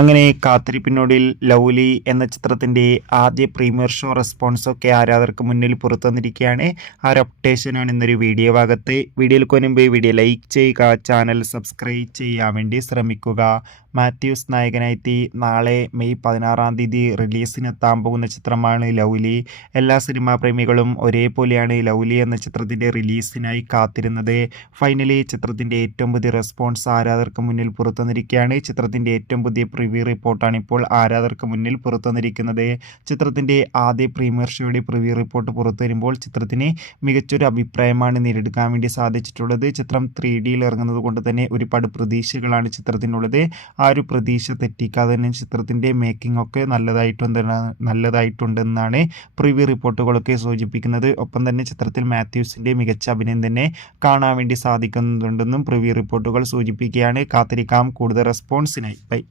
അങ്ങനെ കാത്തിരിപ്പിനൊടുവിൽ ലൗലി എന്ന ചിത്രത്തിൻ്റെ ആദ്യ പ്രീമിയർ ഷോ റെസ്പോൺസൊക്കെ ആരാധകർക്ക് മുന്നിൽ പുറത്തു വന്നിരിക്കുകയാണ്. ആ ഒരു അപ്ഡേഷനാണ് ഇന്നൊരു വീഡിയോ ഭാഗത്ത്. വീഡിയോയിലേക്ക് മുൻപ് വീഡിയോ ലൈക്ക് ചെയ്യുക, ചാനൽ സബ്സ്ക്രൈബ് ചെയ്യാൻ വേണ്ടി ശ്രമിക്കുക. മാത്യൂസ് നായകനായി നാളെ മെയ് 16 റിലീസിനെത്താൻ പോകുന്ന ചിത്രമാണ് ലൗലി. എല്ലാ സിനിമാ പ്രേമികളും ഒരേപോലെയാണ് ലൗലി എന്ന ചിത്രത്തിൻ്റെ റിലീസിനായി കാത്തിരുന്നത്. ഫൈനലി ചിത്രത്തിൻ്റെ ഏറ്റവും പുതിയ റെസ്പോൺസ് ആരാധകർക്ക് മുന്നിൽ പുറത്തു വന്നിരിക്കുകയാണ്. ചിത്രത്തിൻ്റെ ഏറ്റവും പുതിയ പ്രിവ്യൂ റിപ്പോർട്ടാണ് ഇപ്പോൾ ആരാധകർക്ക് മുന്നിൽ പുറത്തു വന്നിരിക്കുന്നത്. ചിത്രത്തിൻ്റെ ആദ്യ പ്രീമിയർ ഷോയുടെ പ്രിവ്യൂ റിപ്പോർട്ട് പുറത്തു വരുമ്പോൾ ചിത്രത്തിന് മികച്ചൊരു അഭിപ്രായമാണ് നേടിയെടുക്കാൻ വേണ്ടി സാധിച്ചിട്ടുള്ളത്. ചിത്രം 3Dയിൽ ഇറങ്ങുന്നത് കൊണ്ട് തന്നെ ഒരുപാട് പ്രതീക്ഷകളാണ് ചിത്രത്തിനുള്ളത്. ആ ഒരു പ്രതീക്ഷ തെറ്റിക്കാതെ തന്നെ ചിത്രത്തിൻ്റെ മേക്കിംഗ് ഒക്കെ നല്ലതായിട്ടുണ്ടെന്നാണ് പ്രിവ്യൂ റിപ്പോർട്ടുകളൊക്കെ സൂചിപ്പിക്കുന്നത്. ഒപ്പം തന്നെ ചിത്രത്തിൽ മാത്യൂസിൻ്റെ മികച്ച അഭിനയം തന്നെ കാണാൻ വേണ്ടി സാധിക്കുന്നുണ്ടെന്നും പ്രിവ്യൂ റിപ്പോർട്ടുകൾ സൂചിപ്പിക്കുകയാണ്. കാത്തിരിക്കാം കൂടുതൽ റെസ്പോൺസിനായി. ബൈ.